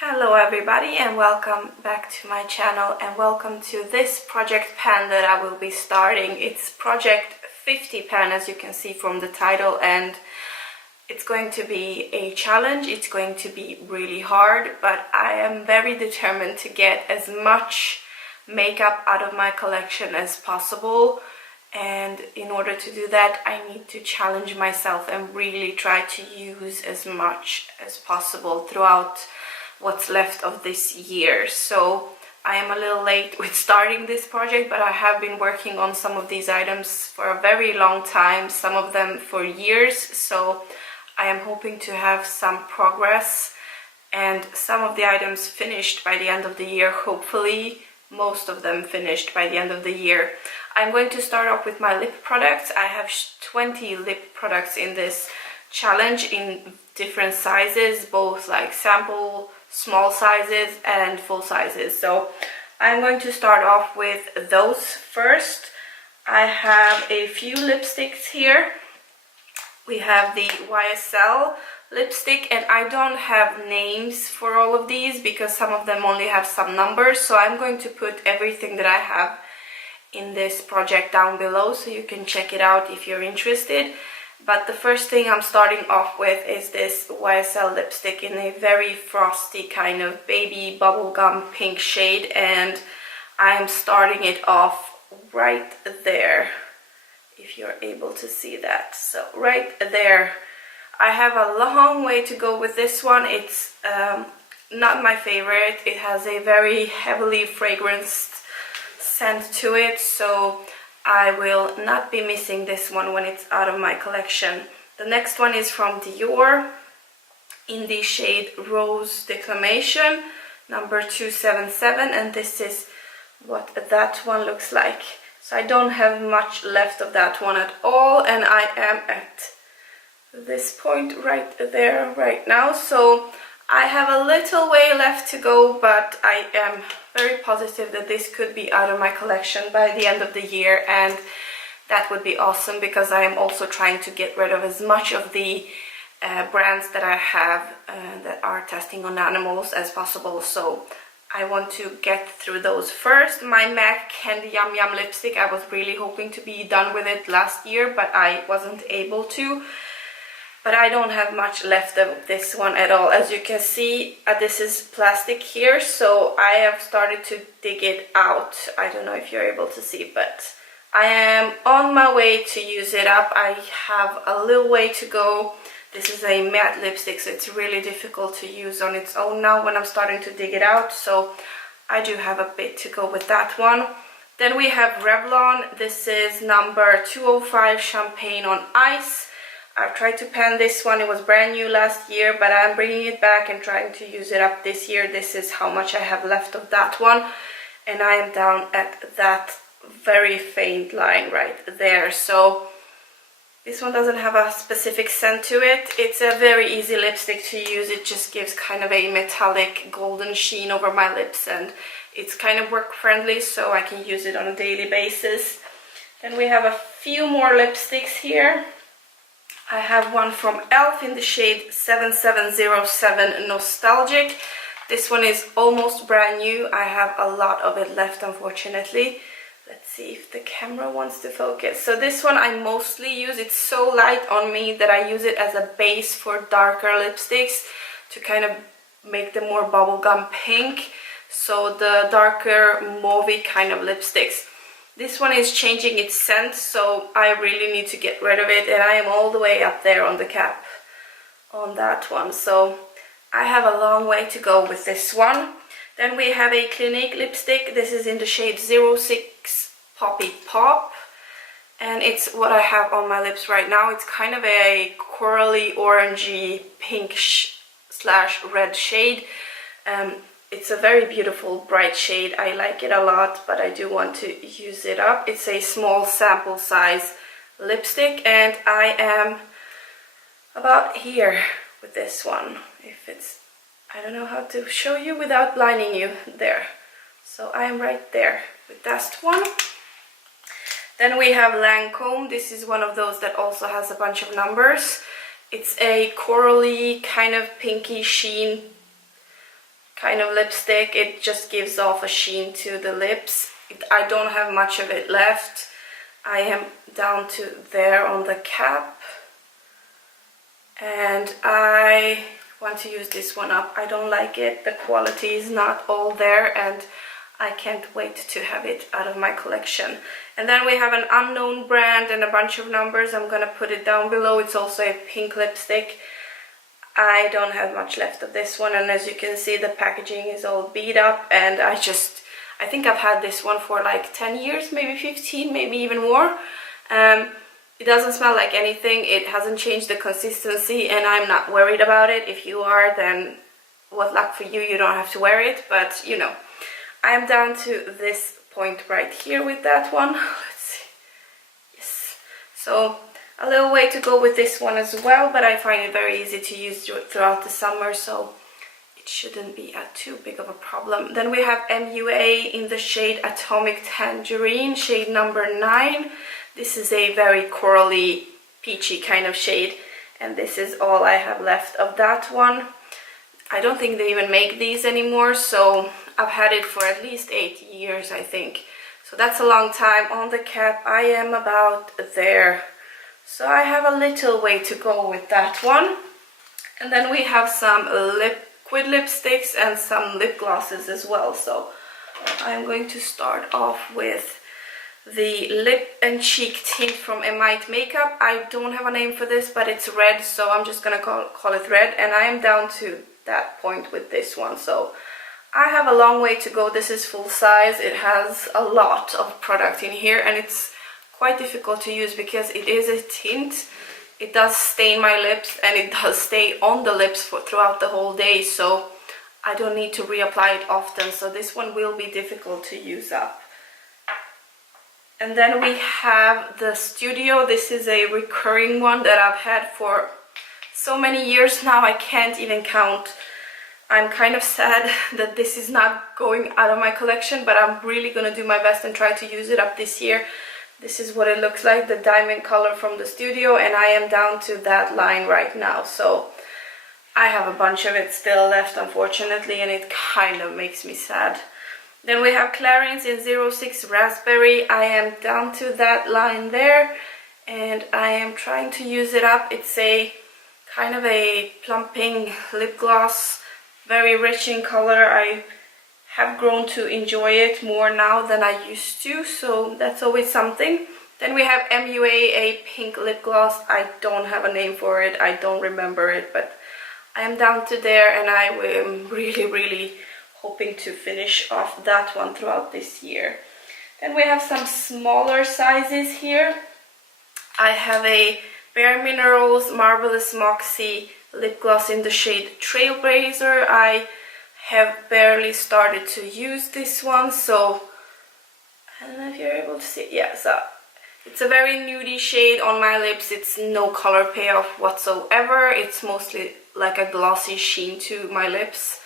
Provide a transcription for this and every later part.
Hello everybody and welcome back to my channel and welcome to this project pan that I will be starting. It's project 50 pan, as you can see from the title, and it's going to be a challenge. It's going to be really hard, but I am very determined to get as much makeup out of my collection as possible, and in order to do that I need to challenge myself and really try to use as much as possible throughout what's left of this year. So I am a little late with starting this project, but I have been working on some of these items for a very long time, some of them for years, so I am hoping to have some progress and some of the items finished by the end of the year, hopefully most of them finished by the end of the year. I'm going to start off with my lip products. I have 20 lip products in this challenge in different sizes, both like sample small sizes and full sizes. So I'm going to start off with those first. I have a few lipsticks here. We have the YSL lipstick, and I don't have names for all of these because some of them only have some numbers, so I'm going to put everything that I have in this project down below so you can check it out if you're interested. But the first thing I'm starting off with is this YSL lipstick in a very frosty kind of baby bubblegum pink shade, and I'm starting it off right there, if you're able to see that. So right there. I have a long way to go with this one. It's not my favorite. It has a very heavily fragranced scent to it, so I will not be missing this one when it's out of my collection. The next one is from Dior in the shade Rose Déclamation, number 277, and this is what that one looks like. So I don't have much left of that one at all, and I am at this point right there right now. So I have a little way left to go, but I am very positive that this could be out of my collection by the end of the year, and that would be awesome because I am also trying to get rid of as much of the brands that I have that are testing on animals as possible. So I want to get through those first. My MAC Candy Yum Yum lipstick, I was really hoping to be done with it last year, but I wasn't able to. But I don't have much left of this one at all. As you can see, this is plastic here, so I have started to dig it out. I don't know if you're able to see, but I am on my way to use it up. I have a little way to go. This is a matte lipstick, so it's really difficult to use on its own now when I'm starting to dig it out, so I do have a bit to go with that one. Then we have Revlon. This is number 205 Champagne on Ice. I've tried to pan this one. It was brand new last year, but I'm bringing it back and trying to use it up this year. This is how much I have left of that one, and I am down at that very faint line right there. So this one doesn't have a specific scent to it. It's a very easy lipstick to use. It just gives kind of a metallic golden sheen over my lips, and it's kind of work friendly, so I can use it on a daily basis. Then we have a few more lipsticks here. I have one from e.l.f. in the shade 7707 Nostalgic. This one is almost brand new. I have a lot of it left, unfortunately. Let's see if the camera wants to focus. So this one I mostly use. It's so light on me that I use it as a base for darker lipsticks to kind of make them more bubblegum pink. So the darker mauvey kind of lipsticks. This one is changing its scent, so I really need to get rid of it, and I am all the way up there on the cap on that one. So I have a long way to go with this one. Then we have a Clinique lipstick. This is in the shade 06 Poppy Pop, and it's what I have on my lips right now. It's kind of a corally orangey pink slash red shade. It's a very beautiful bright shade. I like it a lot, but I do want to use it up. It's a small sample size lipstick, and I am about here with this one. If it's, I don't know how to show you without blinding you. There. So I am right there with that one. Then we have Lancôme. This is one of those that also has a bunch of numbers. It's a corally kind of pinky sheen kind of lipstick. It just gives off a sheen to the lips. I don't have much of it left. I am down to there on the cap. And I want to use this one up. I don't like it. The quality is not all there, and I can't wait to have it out of my collection. And then we have an unknown brand and a bunch of numbers. I'm gonna put it down below. It's also a pink lipstick. I don't have much left of this one, and as you can see, the packaging is all beat up, and I think I've had this one for like 10 years, maybe 15, maybe even more. It doesn't smell like anything. It hasn't changed the consistency, and I'm not worried about it. If you are, then what luck for you, you don't have to wear it, but you know. I'm down to this point right here with that one. Let's see. Yes. So a little way to go with this one as well, but I find it very easy to use throughout the summer, so it shouldn't be too big of a problem. Then we have MUA in the shade Atomic Tangerine, shade number 9. This is a very corally, peachy kind of shade, and this is all I have left of that one. I don't think they even make these anymore, so I've had it for at least 8 years, I think. So that's a long time. On the cap, I am about there. So I have a little way to go with that one. And then we have some liquid lipsticks and some lip glosses as well. So I'm going to start off with the lip and cheek tint from Emite Make Up. I don't have a name for this, but it's red, so I'm just gonna call it red. And I am down to that point with this one, so I have a long way to go. This is full size. It has a lot of product in here, and it's quite difficult to use because it is a tint. It does stain my lips, and it does stay on the lips throughout the whole day, so I don't need to reapply it often, so this one will be difficult to use up. And then we have the Studio. This is a recurring one that I've had for so many years now, I can't even count. I'm kind of sad that this is not going out of my collection, but I'm really gonna do my best and try to use it up this year. This is what it looks like, the diamond color from the Studio, and I am down to that line right now. So I have a bunch of it still left, unfortunately, and it kind of makes me sad. Then we have Clarins in 06 Raspberry. I am down to that line there, and I am trying to use it up. It's a kind of a plumping lip gloss, very rich in color. I have grown to enjoy it more now than I used to, so that's always something. Then we have MUA, a pink lip gloss. I don't have a name for it, I don't remember it, but I am down to there, and I am really hoping to finish off that one throughout this year. Then we have some smaller sizes here. I have a Bare Minerals Marvelous Moxie lip gloss in the shade Trailblazer. I have barely started to use this one, so I don't know if you're able to see it. Yeah, so it's a very nudie shade on my lips. It's no color payoff whatsoever. It's mostly like a glossy sheen to my lips.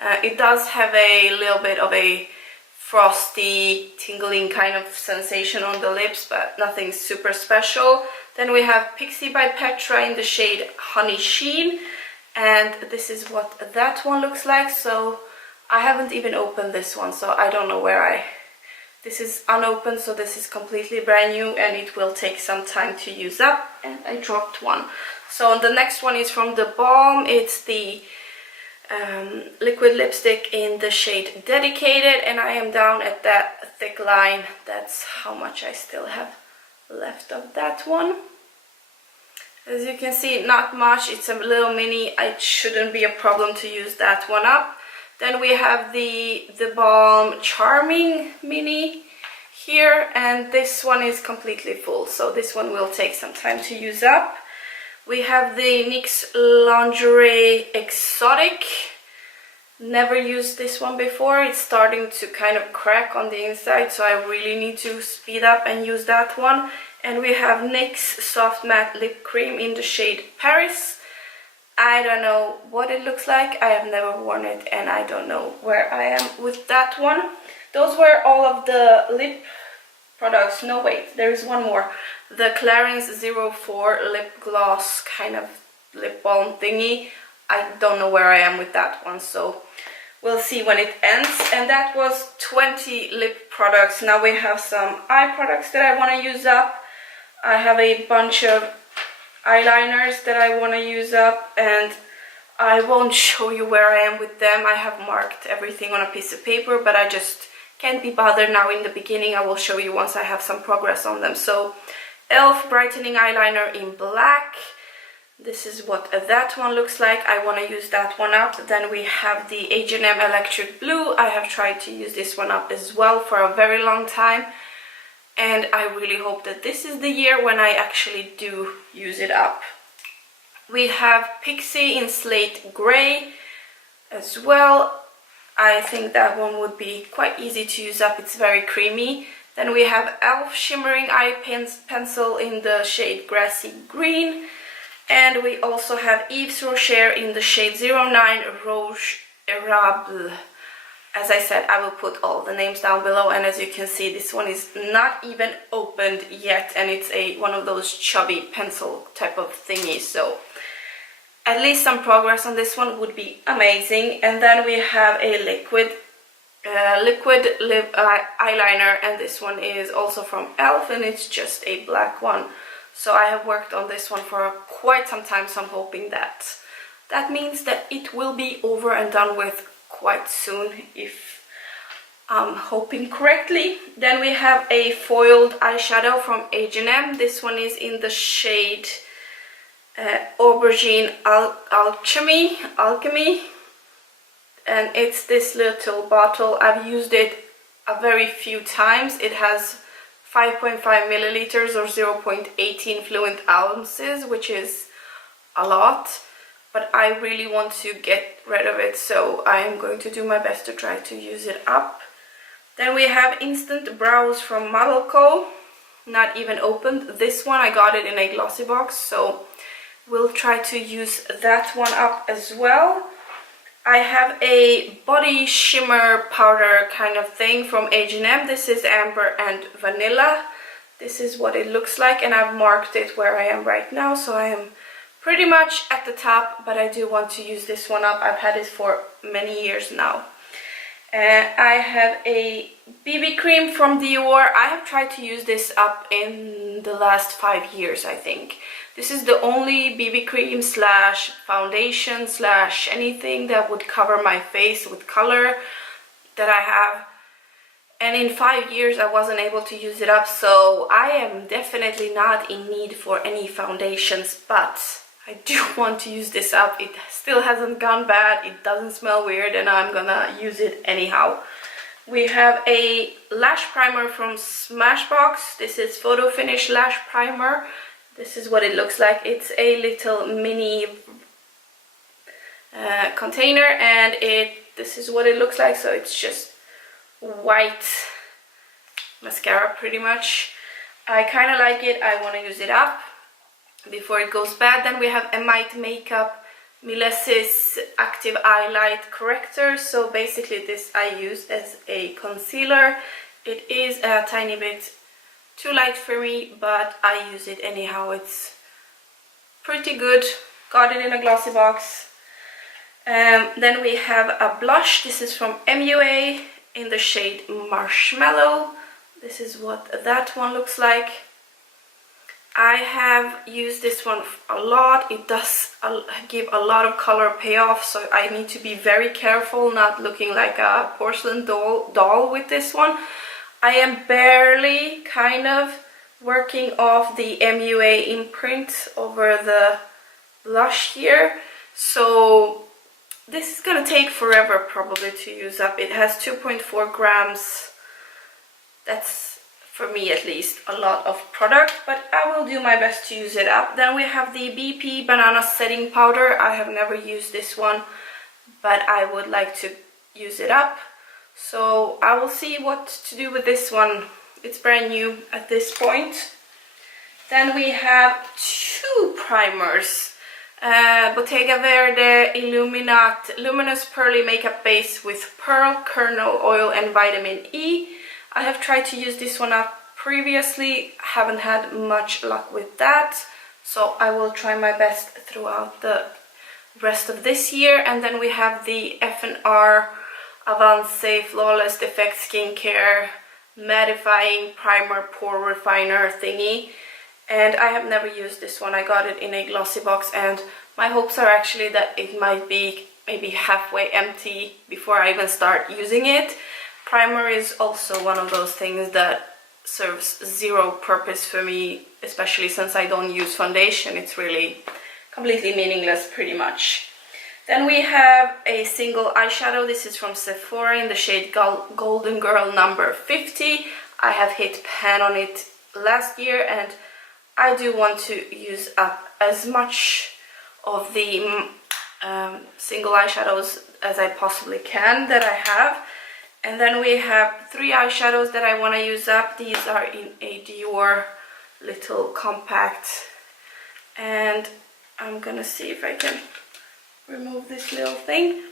It does have a little bit of a frosty, tingling kind of sensation on the lips, but nothing super special. Then we have Pixi by Petra in the shade Honey Sheen, and this is what that one looks like. So I haven't even opened this one, so I don't know where this is unopened, so this is completely brand new, and it will take some time to use up, and I dropped one. So the next one is from the Balm. It's the liquid lipstick in the shade Dedicated, and I am down at that thick line. That's how much I still have left of that one. As you can see, not much. It's a little mini. It shouldn't be a problem to use that one up. Then we have the Balm Charming Mini here, and this one is completely full, so this one will take some time to use up. We have the NYX Lingerie Exotic. Never used this one before. It's starting to kind of crack on the inside, so I really need to speed up and use that one. And we have NYX Soft Matte Lip Cream in the shade Paris. I don't know what it looks like. I have never worn it, and I don't know where I am with that one. Those were all of the lip products. No, wait, there is one more. The Clarins 04 lip gloss kind of lip balm thingy. I don't know where I am with that one, so we'll see when it ends. And that was 20 lip products. Now we have some eye products that I want to use up. I have a bunch of eyeliners that I want to use up, and I won't show you where I am with them. I have marked everything on a piece of paper, but I just can't be bothered now in the beginning. I will show you once I have some progress on them. So e.l.f. brightening eyeliner in black. This is what that one looks like. I want to use that one up. Then we have the H&M Electric Blue. I have tried to use this one up as well for a very long time, and I really hope that this is the year when I actually do use it up. We have Pixi in Slate Grey as well. I think that one would be quite easy to use up. It's very creamy. Then we have e.l.f. Shimmering Eye Pencil in the shade Grassy Green. And we also have Yves Rocher in the shade 09 Rouge Érable. As I said, I will put all the names down below, and as you can see, this one is not even opened yet, and it's one of those chubby pencil type of thingies, so at least some progress on this one would be amazing. And then we have a liquid lip eyeliner, and this one is also from e.l.f. and it's just a black one. So I have worked on this one for quite some time, so I'm hoping that means that it will be over and done with quite soon, if I'm hoping correctly. Then we have a foiled eyeshadow from H&M. This one is in the shade Aubergine Alchemy, and it's this little bottle. I've used it a very few times. It has 5.5 milliliters or 0.18 fluent ounces, which is a lot, but I really want to get rid of it, so I am going to do my best to try to use it up. Then we have Instant Brows from Model Co. Not even opened. This one I got it in a glossy box, so we'll try to use that one up as well. I have a body shimmer powder kind of thing from H&M. This is Amber and Vanilla. This is what it looks like, and I've marked it where I am right now, so I am pretty much at the top, but I do want to use this one up. I've had it for many years now. I have a BB cream from Dior. I have tried to use this up in the last 5 years, I think. This is the only BB cream slash foundation slash anything that would cover my face with color that I have. And in 5 years I wasn't able to use it up, so I am definitely not in need for any foundations, but I do want to use this up. It still hasn't gone bad, it doesn't smell weird, and I'm gonna use it anyhow. We have a lash primer from Smashbox. This is Photo Finish Lash Primer. This is what it looks like. It's a little mini container, and this is what it looks like. So it's just white mascara pretty much. I kind of like it. I want to use it up before it goes bad. Then we have Emite Make Up Millesis Active Eyelight Corrector. So basically this I use as a concealer. It is a tiny bit too light for me, but I use it anyhow. It's pretty good. Got it in a glossy box. Then we have a blush. This is from MUA in the shade Marshmallow. This is what that one looks like. I have used this one a lot. It does give a lot of color payoff, so I need to be very careful not looking like a porcelain doll with this one. I am barely kind of working off the MUA imprint over the blush here, so this is gonna take forever probably to use up. It has 2.4 grams. That's, for me at least, a lot of product, but I will do my best to use it up. Then we have the BP Banana Setting Powder. I have never used this one, but I would like to use it up. So I will see what to do with this one. It's brand new at this point. Then we have two primers. Bottega Verde Luminous Pearly Makeup Base with Pearl Kernel Oil and Vitamin E. I have tried to use this one up previously. Haven't had much luck with that. So I will try my best throughout the rest of this year. And then we have the F&R Avance Flawless Effect Skincare mattifying primer pore refiner thingy, and I have never used this one. I got it in a glossy box, and my hopes are actually that it might be maybe halfway empty before I even start using it. Primer is also one of those things that serves zero purpose for me, especially since I don't use foundation. It's really completely meaningless pretty much. Then we have a single eyeshadow. This is from Sephora in the shade Golden Girl number 50. I have hit pan on it last year, and I do want to use up as much of the single eyeshadows as I possibly can that I have. And then we have 3 eyeshadows that I want to use up. These are in a Dior little compact, and I'm gonna see if I can remove this little thing.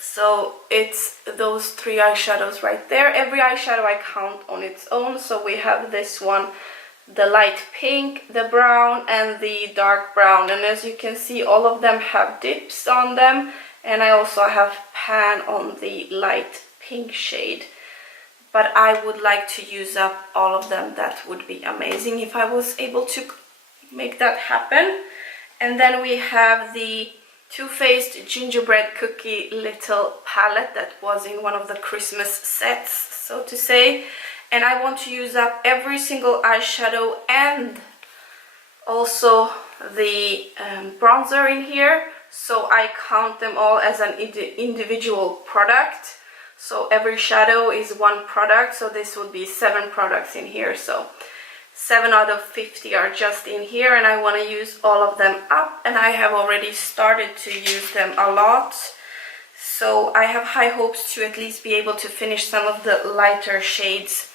So it's those 3 eyeshadows right there. Every eyeshadow I count on its own. So we have this one, the light pink, the brown, and the dark brown. And as you can see, all of them have dips on them. And I also have pan on the light pink shade. But I would like to use up all of them. That would be amazing if I was able to make that happen. And then we have the Too Faced Gingerbread Cookie little palette that was in one of the Christmas sets, so to say. And I want to use up every single eyeshadow and also the bronzer in here. So I count them all as an individual product. So every shadow is one product. So this would be 7 products in here. So 7 out of 50 are just in here, and I want to use all of them up, and I have already started to use them a lot. So I have high hopes to at least be able to finish some of the lighter shades.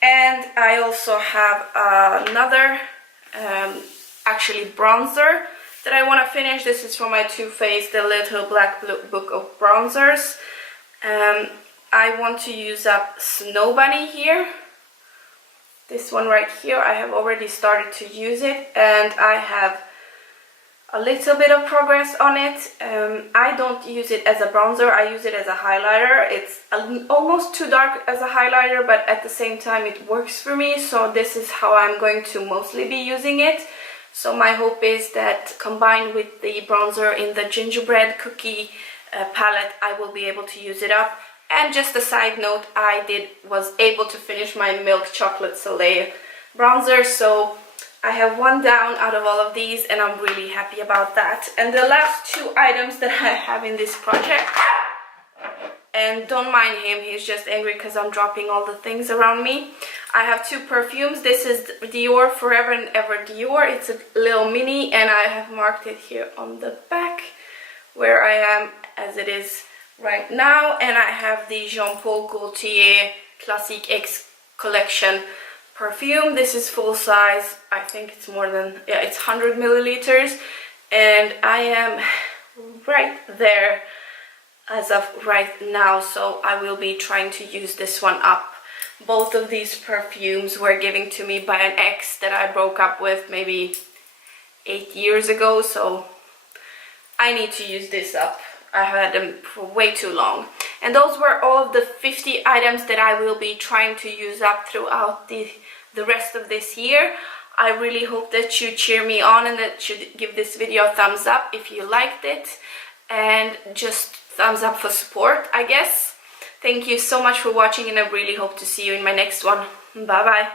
And I also have another actually bronzer that I want to finish. This is from my Too Faced, the little black book of bronzers. I want to use up Snow Bunny here. This one right here, I have already started to use it, and I have a little bit of progress on it. I don't use it as a bronzer, I use it as a highlighter. It's almost too dark as a highlighter, but at the same time it works for me, so this is how I'm going to mostly be using it. So my hope is that combined with the bronzer in the Gingerbread Cookie palette, I will be able to use it up. And just a side note, I was able to finish my Milk Chocolate Soleil bronzer, so I have 1 down out of all of these, and I'm really happy about that. And the last 2 items that I have in this project, and don't mind him, he's just angry because I'm dropping all the things around me. I have 2 perfumes. This is Dior Forever and Ever Dior. It's a little mini, and I have marked it here on the back where I am as it is right now. And I have the Jean Paul Gaultier Classique X collection perfume. This is full size. I think it's more than, yeah, it's 100 milliliters, and I am right there as of right now, so I will be trying to use this one up. Both of these perfumes were given to me by an ex that I broke up with maybe 8 years ago, so I need to use this up. I had them for way too long. And those were all of the 50 items that I will be trying to use up throughout the rest of this year. I really hope that you cheer me on and that you give this video a thumbs up if you liked it, and just thumbs up for support, I guess. Thank you so much for watching, and I really hope to see you in my next one. Bye bye.